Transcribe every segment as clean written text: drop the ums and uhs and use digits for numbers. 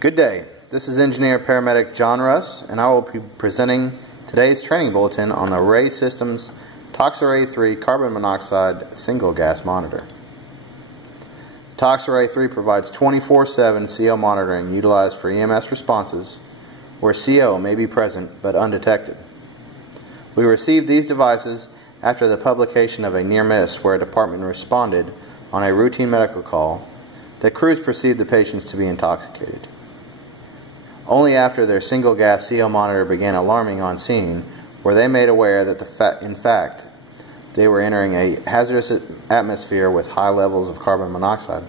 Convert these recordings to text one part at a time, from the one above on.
Good day. This is Engineer Paramedic John Russ, and I will be presenting today's training bulletin on the Rae Systems ToxiRae 3 carbon monoxide single gas monitor. ToxiRae 3 provides 24/7 CO monitoring utilized for EMS responses where CO may be present but undetected. We received these devices after the publication of a near miss where a department responded on a routine medical call that crews perceived the patients to be intoxicated. Only after their single gas CO monitor began alarming on scene were they made aware that in fact they were entering a hazardous atmosphere with high levels of carbon monoxide,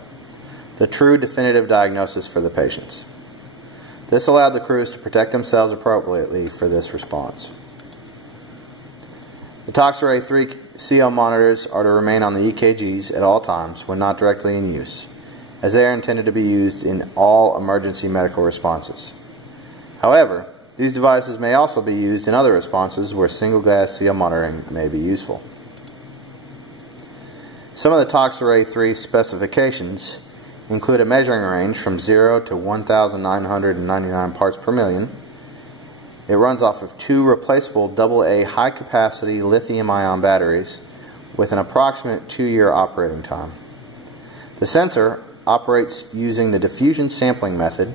the true definitive diagnosis for the patients. This allowed the crews to protect themselves appropriately for this response. The ToxiRae 3 CO monitors are to remain on the EKGs at all times when not directly in use, as they are intended to be used in all emergency medical responses. However, these devices may also be used in other responses where single gas CO monitoring may be useful. Some of the ToxiRae 3 specifications include a measuring range from 0 to 1,999 parts per million. It runs off of 2 replaceable AA high-capacity lithium-ion batteries with an approximate 2-year operating time. The sensor operates using the diffusion sampling method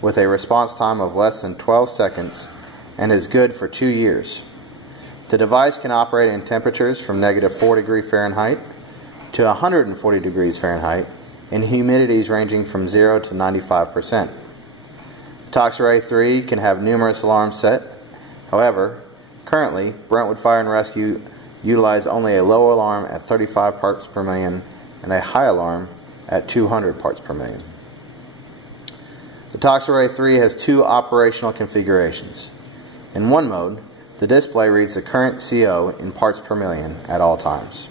with a response time of less than 12 seconds and is good for 2 years. The device can operate in temperatures from -4 degrees Fahrenheit to 140 degrees Fahrenheit and humidities ranging from 0 to 95%. The ToxiRae 3 can have numerous alarms set. However, currently, Brentwood Fire and Rescue utilize only a low alarm at 35 parts per million and a high alarm at 200 parts per million. The ToxiRae 3 has 2 operational configurations. In one mode, the display reads the current CO in parts per million at all times.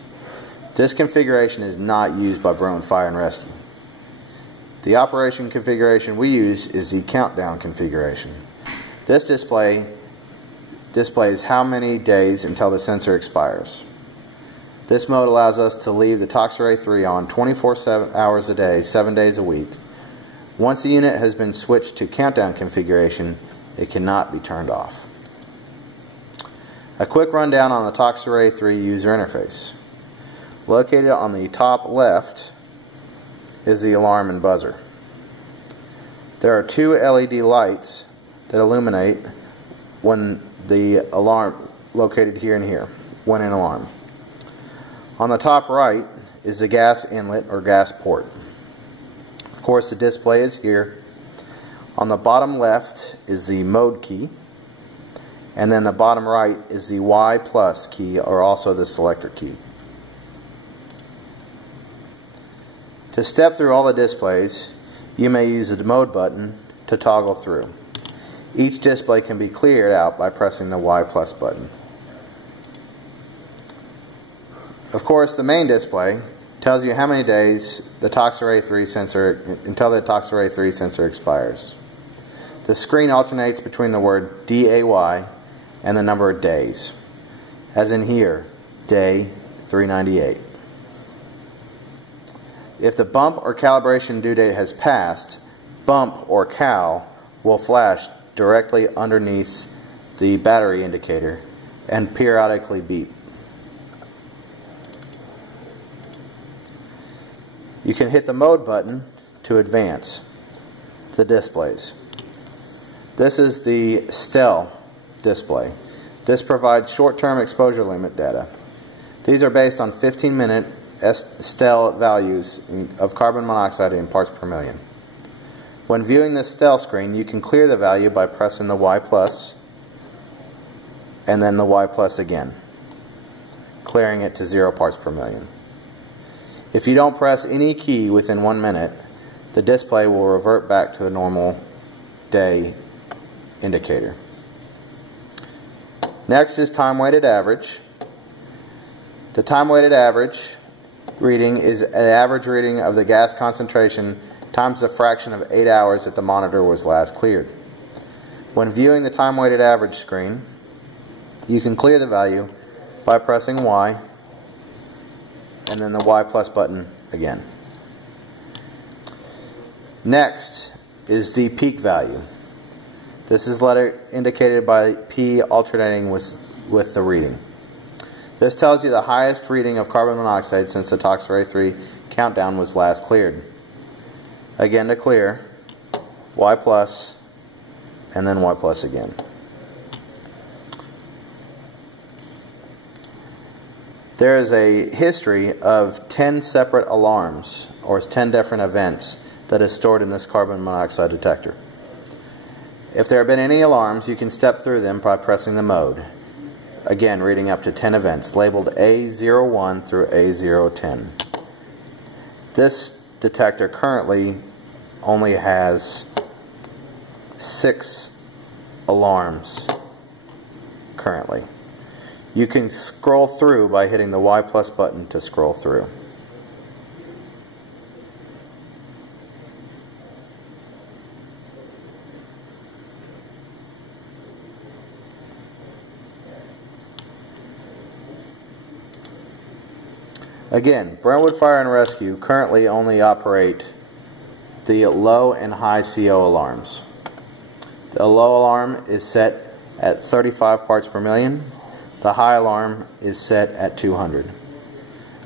This configuration is not used by Brentwood Fire and Rescue. The operation configuration we use is the countdown configuration. This display displays how many days until the sensor expires. This mode allows us to leave the ToxiRae 3 on 24 hours a day, 7 days a week. Once the unit has been switched to countdown configuration, it cannot be turned off. A quick rundown on the ToxiRae 3 user interface. Located on the top left is the alarm and buzzer. There are 2 LED lights that illuminate when the alarm, located here and here, when in alarm. On the top right is the gas inlet or gas port. Of course, the display is here. On the bottom left is the mode key, and then the bottom right is the Y+ key, or also the selector key. To step through all the displays, you may use the mode button to toggle through. Each display can be cleared out by pressing the Y+ button. Of course, the main display tells you how many days the ToxiRae 3 sensor until the ToxiRae 3 sensor expires. The screen alternates between the word DAY and the number of days, as in here, day 398. If the bump or calibration due date has passed, bump or cal will flash directly underneath the battery indicator and periodically beep. You can hit the mode button to advance the displays. This is the STEL display. This provides short-term exposure limit data. These are based on 15-minute STEL values of carbon monoxide in parts per million. When viewing the STEL screen, you can clear the value by pressing the Y+ and then the Y+ again, clearing it to 0 parts per million. If you don't press any key within 1 minute, the display will revert back to the normal day indicator. Next is time-weighted average. The time-weighted average reading is an average reading of the gas concentration times the fraction of 8 hours that the monitor was last cleared. When viewing the time-weighted average screen, you can clear the value by pressing Y and then the Y+ button again. Next is the peak value. This is indicated by P alternating with the reading. This tells you the highest reading of carbon monoxide since the ToxiRae 3 countdown was last cleared. Again, to clear, Y plus, and then Y plus again. There is a history of 10 separate alarms, or 10 different events, that is stored in this carbon monoxide detector. If there have been any alarms, you can step through them by pressing the mode. Again, reading up to 10 events, labeled A01 through A010. This detector currently only has 6 alarms currently. You can scroll through by hitting the Y plus button to scroll through. Again, Brentwood Fire and Rescue currently only operate the low and high CO alarms. The low alarm is set at 35 parts per million. The high alarm is set at 200.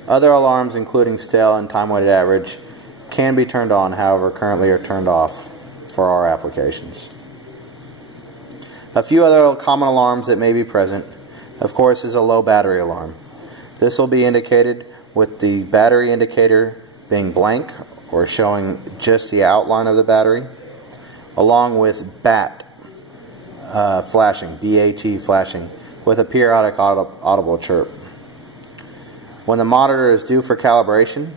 Other alarms, including stale and time-weighted average, can be turned on, however, currently are turned off for our applications. A few other common alarms that may be present, of course, is a low battery alarm. This will be indicated with the battery indicator being blank or showing just the outline of the battery, along with BAT flashing, BAT flashing, with a periodic audible chirp. When the monitor is due for calibration,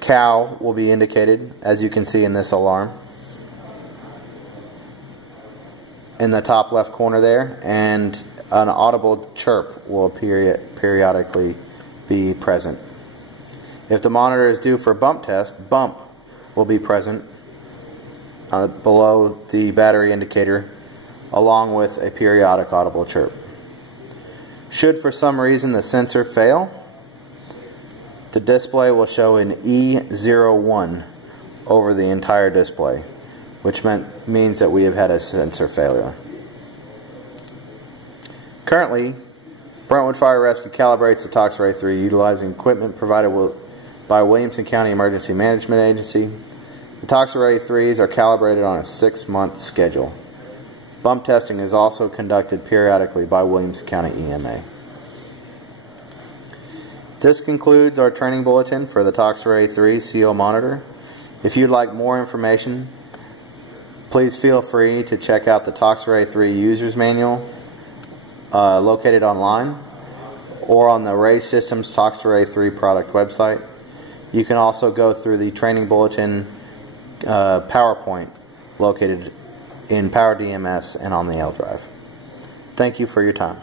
CAL will be indicated, as you can see in this alarm, in the top left corner there, and an audible chirp will periodically be present. If the monitor is due for bump test, bump will be present below the battery indicator, along with a periodic audible chirp. Should for some reason the sensor fail, the display will show an E01 over the entire display, which means that we have had a sensor failure. Currently, Brentwood Fire Rescue calibrates the ToxiRae 3 utilizing equipment provided by Williamson County Emergency Management Agency. The ToxiRae 3s are calibrated on a 6-month schedule. Bump testing is also conducted periodically by Williamson County EMA. This concludes our training bulletin for the ToxiRae 3 CO monitor. If you'd like more information, please feel free to check out the ToxiRae 3 User's Manual located online, or on the Rae Systems ToxiRae 3 product website. You can also go through the training bulletin PowerPoint located in Power DMS and on the L drive. Thank you for your time.